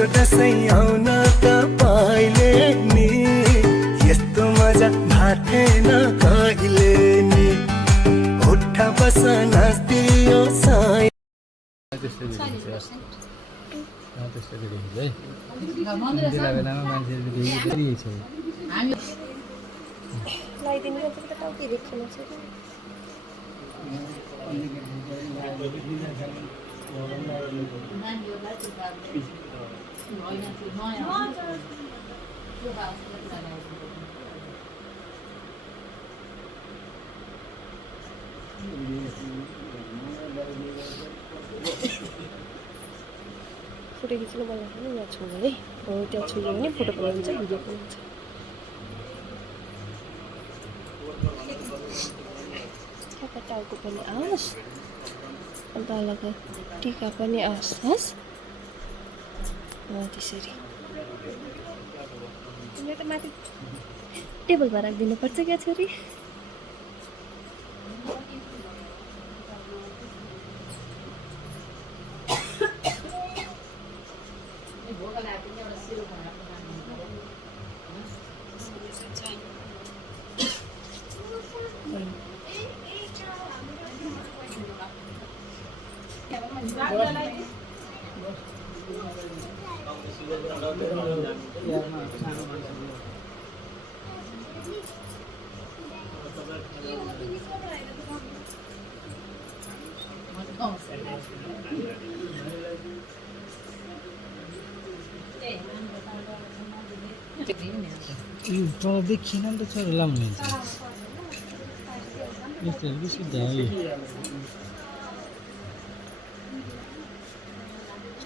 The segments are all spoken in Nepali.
मिठो दसैँ आउन तपाईँले नि यस्तो मजा भाथेन कहिले नि उठा बस नाच्दियो साई फोटो खिच्नु मन लाग्छ नि यहाँ छुनु है त्यहाँ छुयो भने फोटो पनि हुन्छ भिडियो पनि हुन्छ टाउको पनि आओस् अन्त अलग्गै टिका पनि आओस् हस् त्यसरी तिमीले त माथि टेबलमा राखिदिनु पर्छ क्या छोरी तल देखिएन नि त छोरा लाउने हुन्छ यस्तोहरू के सुत्दा हो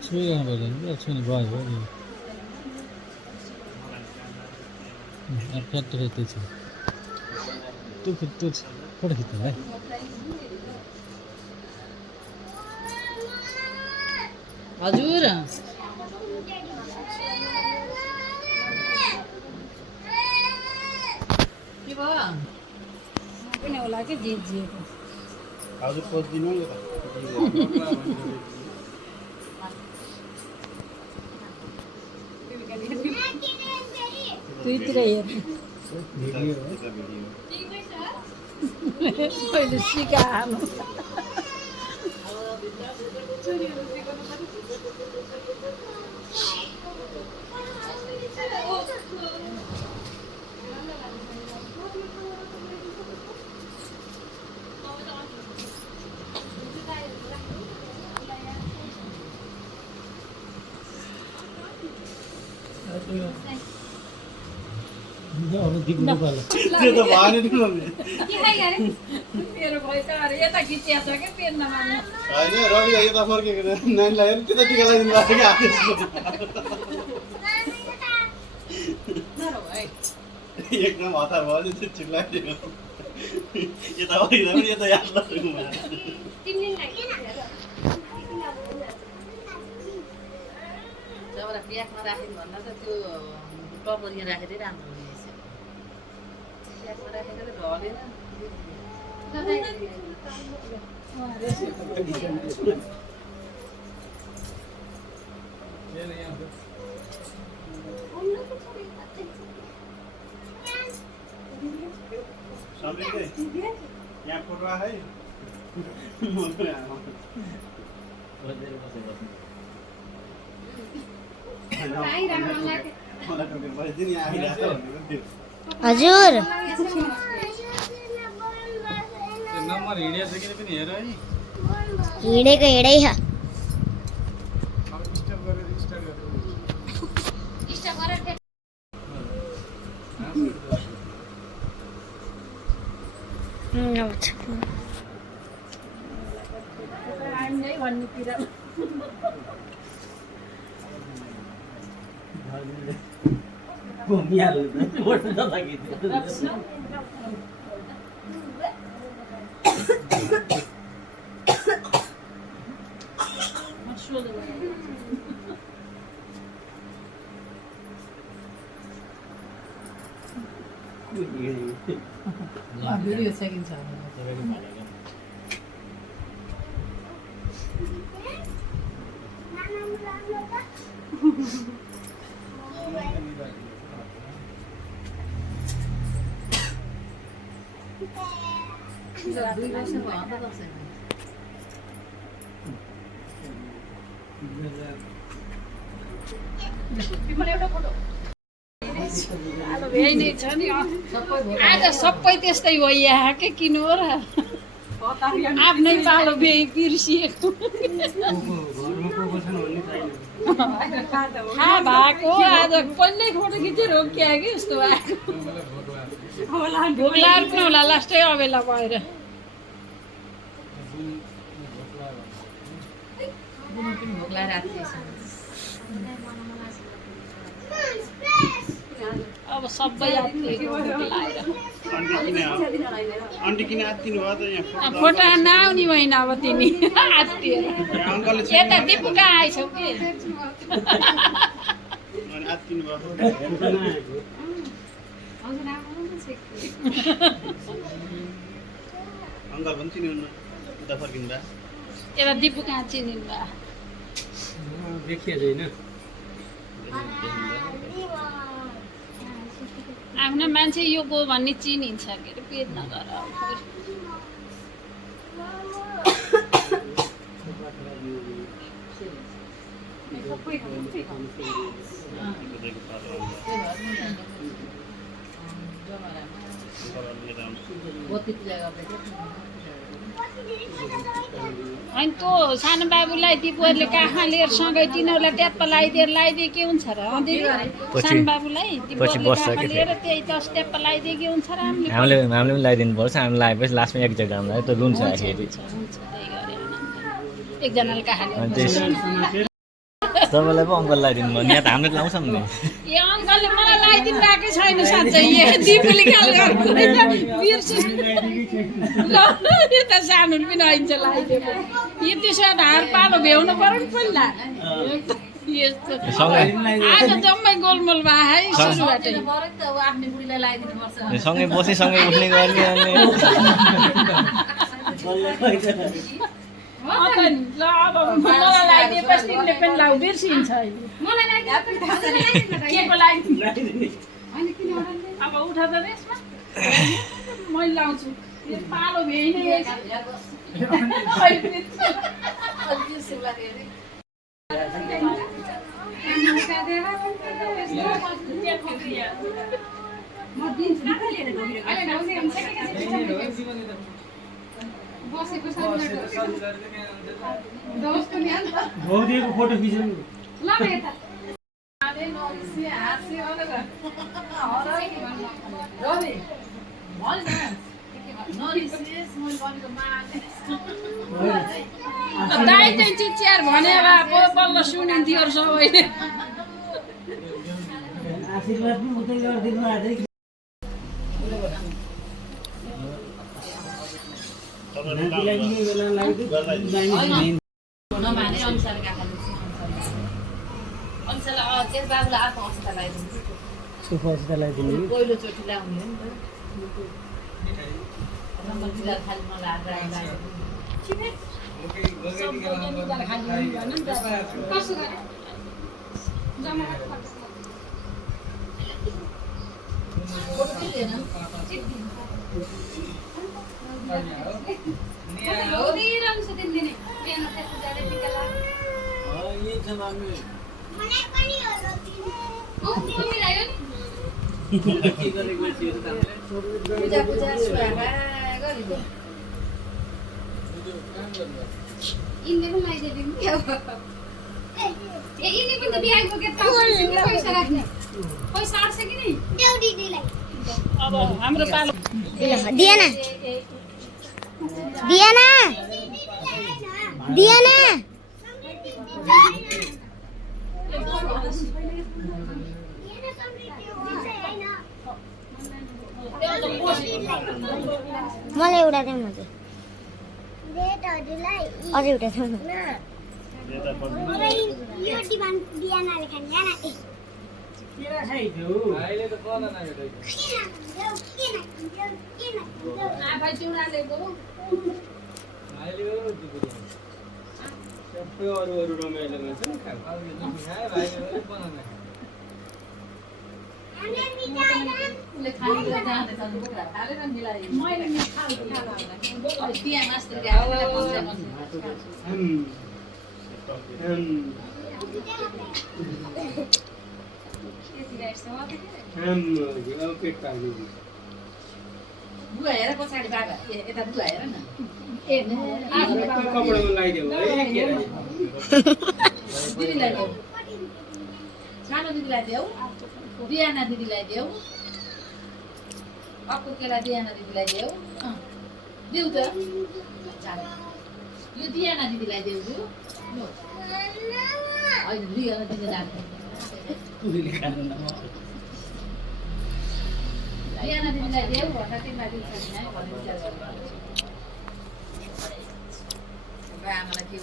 छोइरहनु पर्दैन क्या छोइने भयो नि फ्याट फ्याट छ त्यो फोटो खिच्नु है हजुर के भयो पनि होला कि जिएको हजुर खोजिदिनु नि दुईतिर हेर्नु पहिले सिकाहाल्नु अब दिक्नु पर्ला त्यो त भएन नि मम्मी मेरो भयो त अरे यता खिचिया छ के पेन नमान्नु होइन रवि यता फर्केको नानीलाई हेर्नु त्यता टिका लगाइदिनु भएको एकदम हतार भयो त्यो चिल्लाइदिएको यता भइदा पनि यता याद लाग्नु जब ब्यागमा राख्यो भन्दा त त्यो टपरी राखेरै राम्रो हुनेछ ब्यागमा राखेर ढलेन यहाँ फोटो है हजुर नम्बर हिँडेको छ कि पनि हेर है हिँडेको हिँडै छ भिडियो सकिन्छ दुई वर्ष भयो त दसैँ यही नै छ नि आज सबै त्यस्तै हो यहाँ के किन हो र आफ्नै पालो बिर्सिएको थाहा भएको आज पहिल्यै फोटो खिचेर हो क्या कि जस्तो भएको भोक लागेर पनि होला लास्टै अबेला भएर भोक लागेर अब सबै यात्रीको भोक लागेर आन्टी किन आत्तिनु भयो त यहाँ फोटो नआउने होइन अब तिमी आत्तिएर यता दिपु कहाँ आइछौ कि आत्तिनु भयो अङ्कल पनि चिन्नुहुन्न उता फर्किँदा यता दिपु कहाँ चिनिनु भयो देखिया छैन आफ्नो मान्छे यो गयो भन्ने चिनिन्छ के अरे पेट नगर अनि त्यो सानो बाबुलाई दिपुहरूले काखमा लिएर सँगै तिनीहरूलाई ट्याप्प लगाइदिए के हुन्छ र सानो बाबुलाई दिपुहरूले लिएर त्यही दस ट्याप्प लगाइदिए के हुन्छ र हामीले पनि लगाइदिनु पर्छ हामीले लगाएपछि लास्टमा एक जग्गामा लगायो त रुन्छ आखिरी एकजनाले काखा तपाईँलाई पो अङ्कल लगाइदिनु भयो यहाँ त हामीले लाउँछौँ नि ए अङ्कलले मलाई लगाइदिनु राखेकै छैन साँच्चै दिपुले बिर्सु ल यता सानोले पनि आइन्छ लगाइदिएको यो त्यसो ढाड पालो भ्याउनु पर्यो नि पहिला यस्तो आज जम्मै गोलमोल भयो है सुरुबाटै आफ्नै बुढीलाई लगाइदिनु पर्छ सँगै बसी सँगै उठ्ने गर्ने अनि ल अब मलाई लगाइदिएपछि तिमीले पनि लाउ बिर्सिन्छ अब उठा त यसमा मैले लाउँछु यो पालो भ्याइ भौदिएको फोटो खिच्नु दाइ चाहिँ चिच्यार भनेर बल्ल सुनिन्थ्यो सबैले आशीर्वाद पनि उतै गरिदिनु अझै नमाने अनुसार काका अनुसार त्यस बाबुलाई अर्को अवस्था लगाइदिन्छ सुफासिता लगाइदिनु पहिलोचोटि लगाउने हो नि त खालि मलाई अब हाम्रो पालो दियाना दियाना दियाना मलाई एउटा देऊ न अझै एउटा छ यो डिमान्ड दियानाले खान्छ न अहिले त पद नभेटे अहिले सबै अरू रमाइलो गर्छ नि खाऊ भाइहरूले बनाउन उसले खाली कुरा जाँदैछ अनि बोक्रा हालेर मिलायो मैले त्यहाँ मास्टर पेट पाल्नु बुवा हेर पछाडि बाबा यता बुवा हेर न कपडामा लगाइदेऊ है दिदीलाई देऊ सानो दिदीलाई देऊ दियाना दिदीलाई देऊ अर्को केला दियाना दिदीलाई देऊ देऊ त यो दियाना दिदीलाई देऊ होइन दियाना दिदी लाग्छ दियाना दिदीलाई देऊ भन्दा तिमीलाई दिन्छ भन्ने विचार गर्नु आमालाई के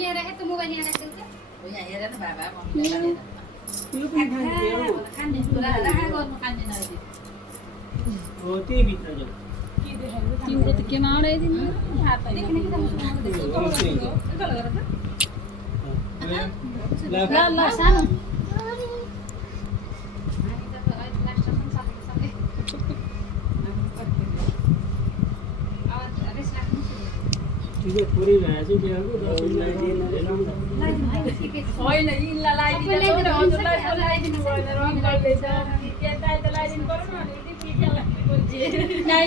गरे मोबाइल यहाँ हेर न बाबा खाने कुरा गर्नु खाँदैन अहिले हो त्यही भित्र जाऊ तिम्रो त केमा अडाइदिनु ल सानो तिम्रो पुरै भए चाहिँ बिहाको 10 होइन इल्ला लगाइदिनु हजुरलाई लगाइदिनु भएन रङ गर्दैछ त्यता त लगाइदिनु पर्छ न यति पिक्या लाग्छ नाइ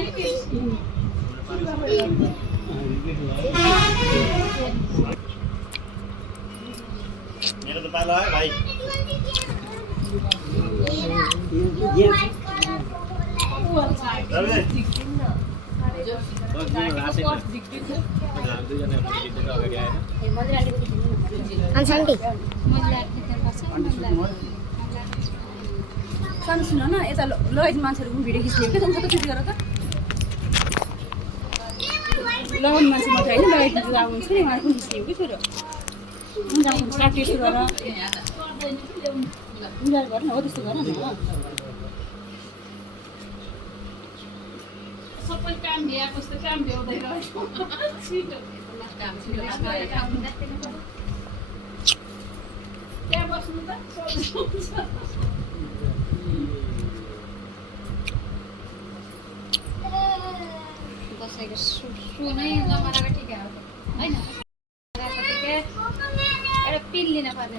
मेरो त पालो है भाइ सानो सुन न यता लगाइदिनु मान्छेहरू पनि भिडियो खिच्ने क्या तपाईँ खिच गर त लगाउने मान्छे मात्रै होइन लगाइदिनु अब हुन्छ नि उहाँहरू पनि खिच्ने कि छोरो हुन्छ प्र्याक्टिस गर उनीहरू गर न हो त्यस्तो गर न सबै काम भ्या कस्तो काम भ्याउँदै रहेछ छिटो त्यहाँ बस्नु त बसेको सुनै नमराको ठिकै हो होइन एउटा पिल लिन पर्ने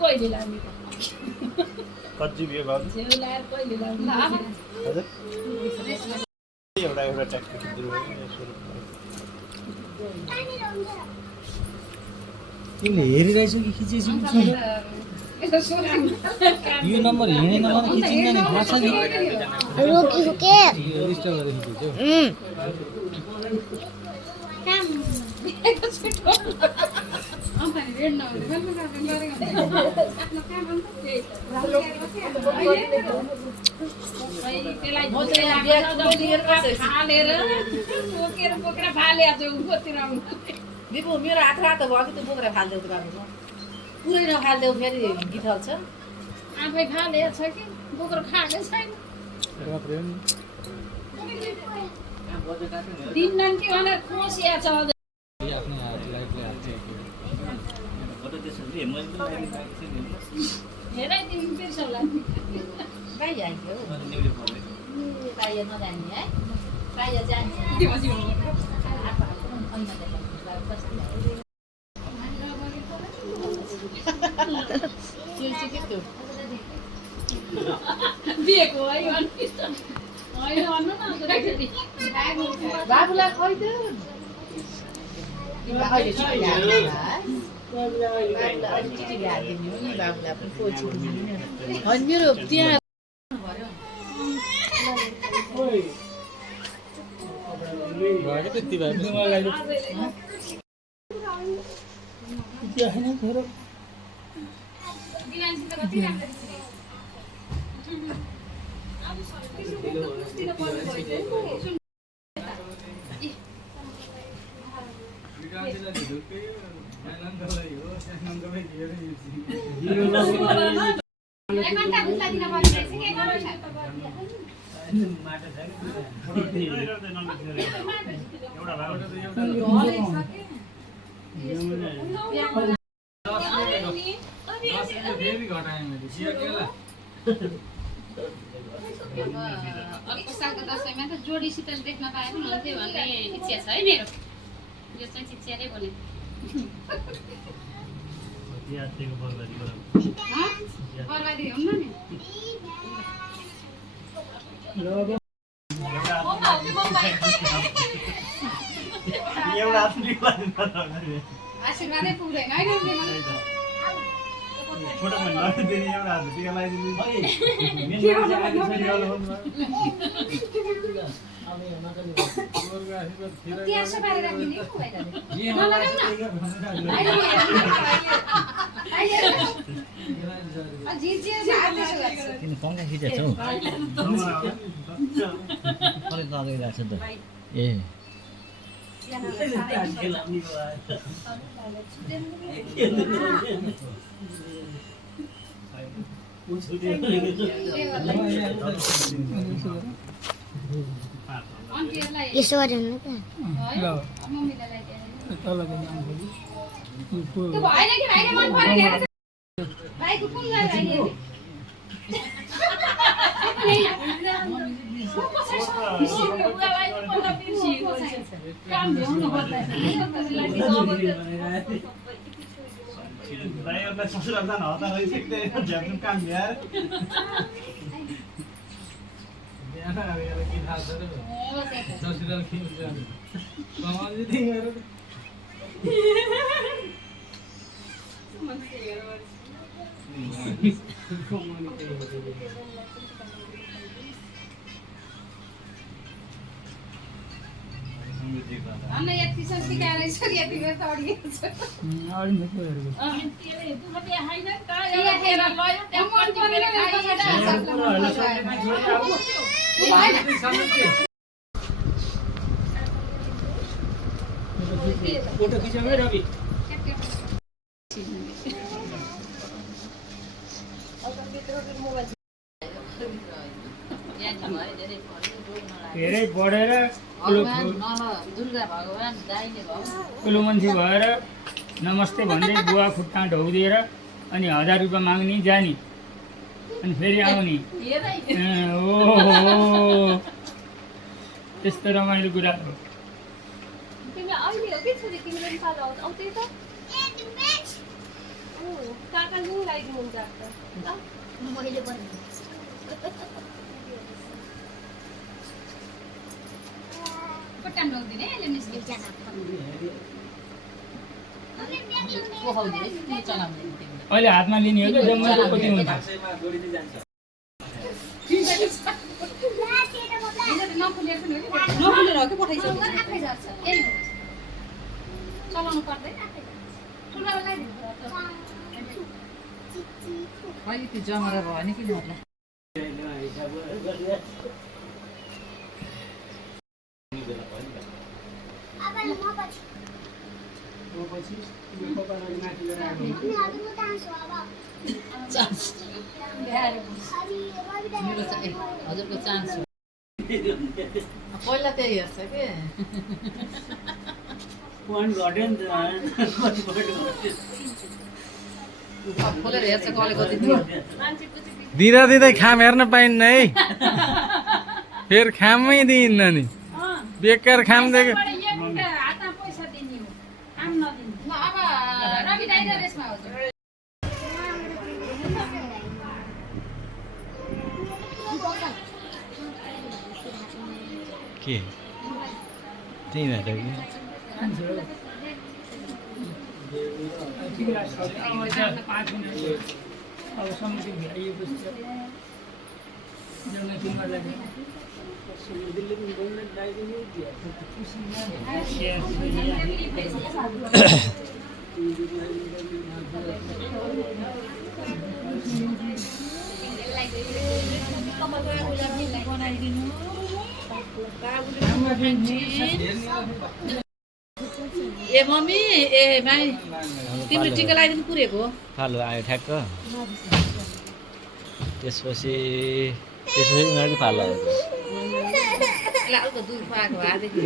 कहिले लाग्ने कति बियो भयो झेउ लाएर कहिले लाग्ने हजुर एउटा ट्याक्सी खिच्दिनु तिमीले हेरिरहेछौ कि खिचेछौ यो नम्बर हिँड्ने नम्बर खिचिँदैन नि थाहा छ नि रोकियो के रेजिस्टर गरेर खिचेछौ दिपु मेरो हात रातो भयो कि त्यो बोकेर फालिदेऊ त बाबुको पुरै नफालिदेऊ फेरि गीत हाल्छ आफै फालेको छ कि बोकेर खाएकै छैन दिन्नन् कि भनेर खोसिया छ अझै आफ्नो हातलाई हेरै तिमी बिर्सौला बाहिर आइदियो बाहिर नजाने है बाहिर जाने दिएको है होइन भन्नु न बाबुलाई खैदे मेरो त्यहाँ त्यति भए मलाई मान्छे त कति राम्रो अर्को सालको दसैँमा त जोडी शीतल देख्न पाए पनि हुन्थ्यो भन्ने इच्छा छ है मेरो यो चाहिँ चिच्यारै बोले बर्बादी हुन्न नि आशीर्वादै पुग्दैन है फोटो पनि लगाइदिने एउटा हात टिका लगाइदिने किन पङ्खा खिचेको छौ कहिले लगाइरहेको छ त ए यसो गरेर त मम्मीलाई त्यो भएन कि भाइले मन परेन भाइको कुन लगाइदिए भाइहरूलाई ससुराल जान हतार भइसक्दै झ्याप्नु काम भ्याएर अन्ना यति सब सिकाएर यति बेर त अडिएको छ फोटो खिचाउँ रवि धेरै बढेर दुर्गा भगवान दाइने भयो ठुलो मान्छे भएर नमस्ते भन्दै बुवा खुट्टा ढौदिएर अनि 1000 रुपियाँ माग्ने जाने अनि फेरि आउने ओहो त्यस्तो रमाइलो कुरा हो तिमी अहिले हो कि छोरी तिमीले पनि साल आउँदै त काकाले पनि लगाइदिनुहुन्छ मैले पनि पट्टान नौदिने यसले निस्के अहिले हातमा लिने हो कि जम्मा कति हुन्छ चलाउनु पर्दैन अहिले त्यो जमरा भयो भने किन होला हजुरको चान्स हो पहिला त्यही हेर्छ के खोलेर हेर्छ कसले कति दिँदा दिँदै खाम हेर्न पाइन्न है फेरि खामै दिइन्न नि बेकार खाम दिएको हातमा पैसा दिने हो काम नदिने अब रवि दाइ र रेसमा हो के त्यही भएर कि अब समिति भ्याइएपछि ए मम्मी ए माई तिम्रो टिका लगाइदिनु पुरेको फालो आयो ठ्याक्क त्यसपछि उनीहरूको फालो आयो अर्को दुध पाएको भएदेखि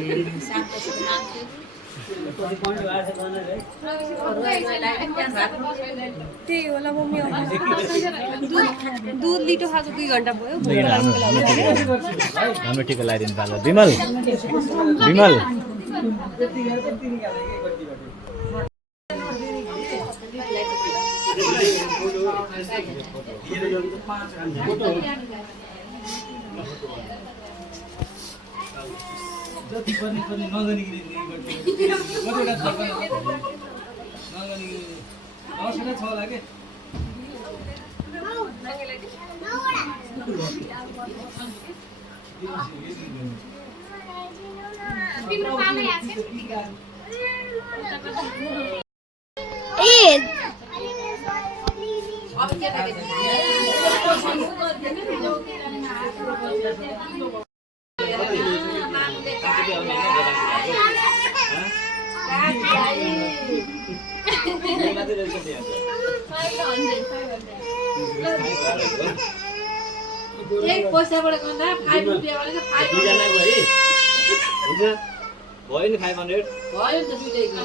त्यही होला मम्मी दुध लिटो खाएको 2 घन्टा भयो हाम्रो टिका लगाइदिनु फालो विमल विमल जति पनि नगनिकन छ होला के एक पैसाबाट गर्दा 5 रुपैयाँबाट त 5 दुईजनाको है हुन्छ भयो नि 500 भयो नि त दुईटैको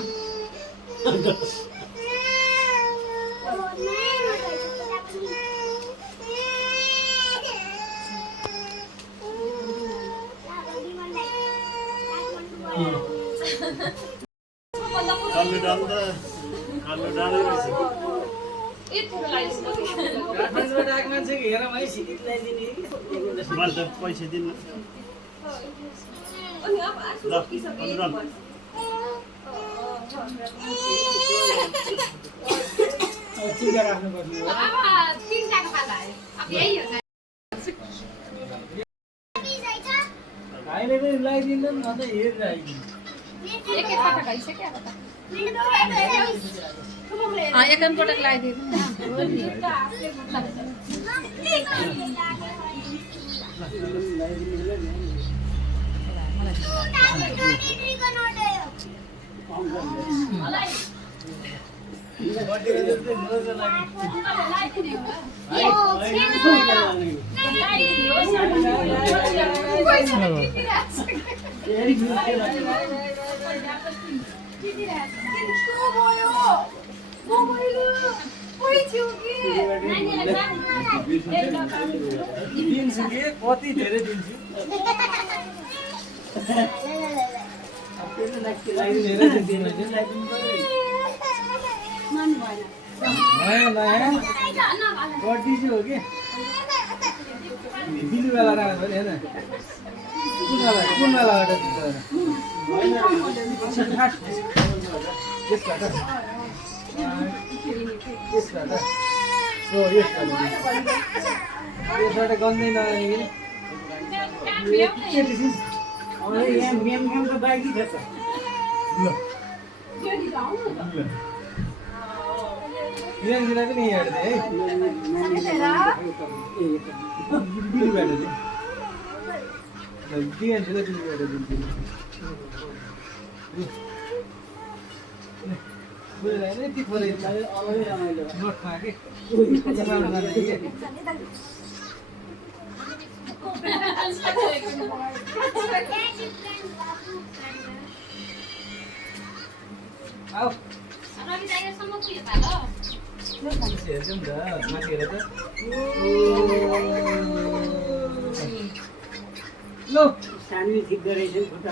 कालो डाँडै रहेछ मैले त पैसा दिनु एकपटक लगाइदिनु दिन्छु कि कति धेरै दिन्छु नयाँ नयाँ गरिदिन्छु हो कि बिलु बेला राख्नु नि होइन कुन बेलाबाट यसबाट यसबाट गन्दै नगर्ने त बाइकी छ त यहाँ पनि हेर्दै है बिलुबाट दिइहाल्छु त बिलुबाट दिन्छु यति थोरै नोटमा कि आऊ हेर्छौँ त माथि हेर त लो सानी ठिक गरेछ खुट्टा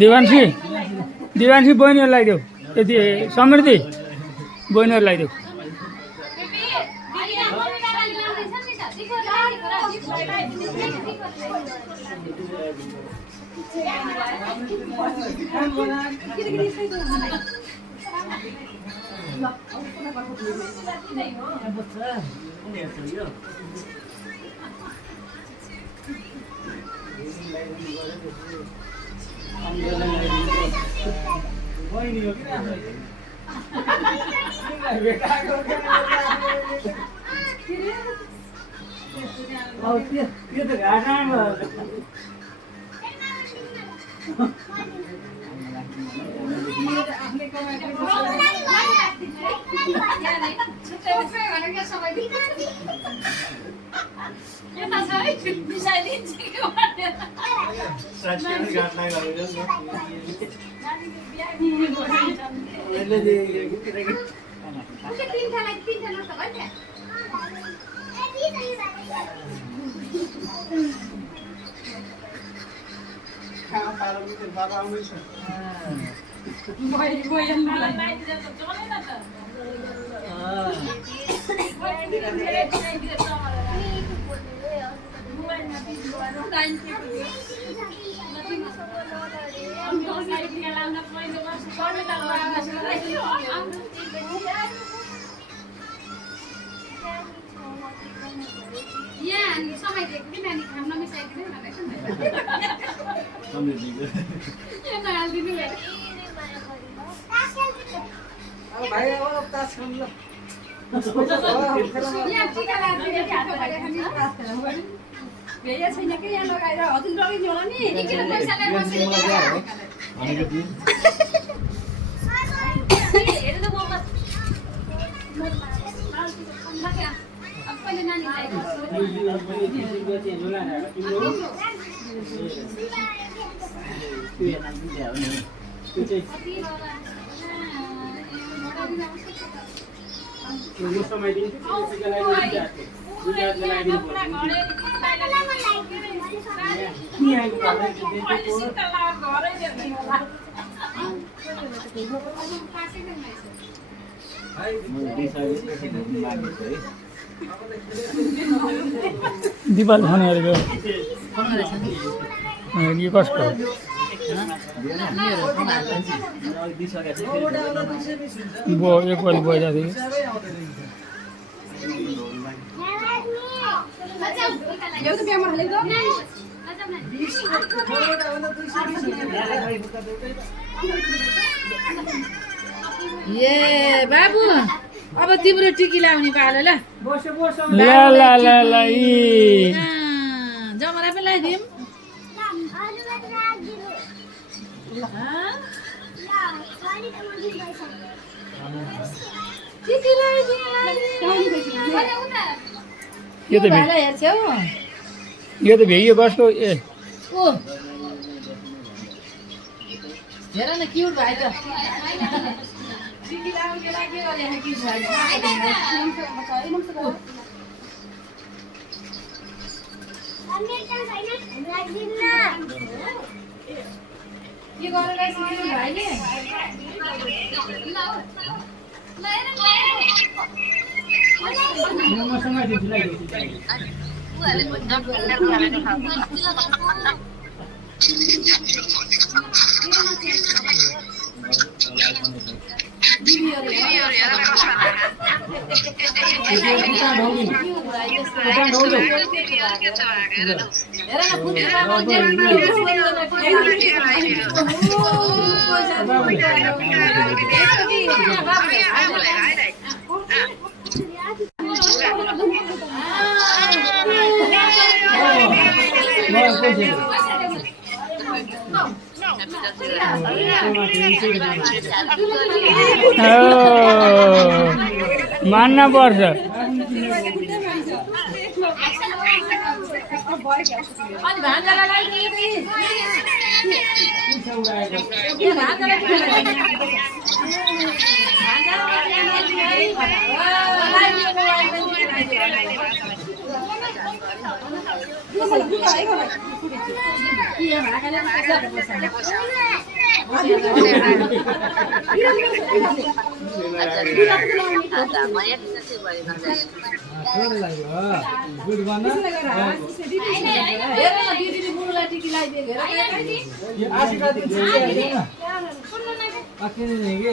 दिवान्सी बहिनीहरूलाई लगाइदेऊ यति समृद्धि बहिनीहरूलाई लगाइदेऊ साँच्चै घाट लाग्यो छैन कि यहाँ लगाएर हजुर लगाइदिनु होला नि दिपाल खाने यो कस्तो बो एक वाली बजा दी एउटा बिहामा हालेको ए बाबु अब तिम्रो टिकी लाउने पालो ल ला यी जमरा पनि लगाइदिउँ यो त भेगियो कस्तो ए ओ हेर न क्युट भाइ त टिकी लाउनुको लागि के गरे कि के गरेर सिक्नु भाइले मान्न पर्छ अनि भान्जालाई छोड लाग्यो गुड बन्न यो आशिका दिन अकिने नहीं के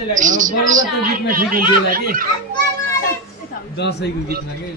गीतमा ठीक हुन्थ्यो होला कि दसैँको गीतमा के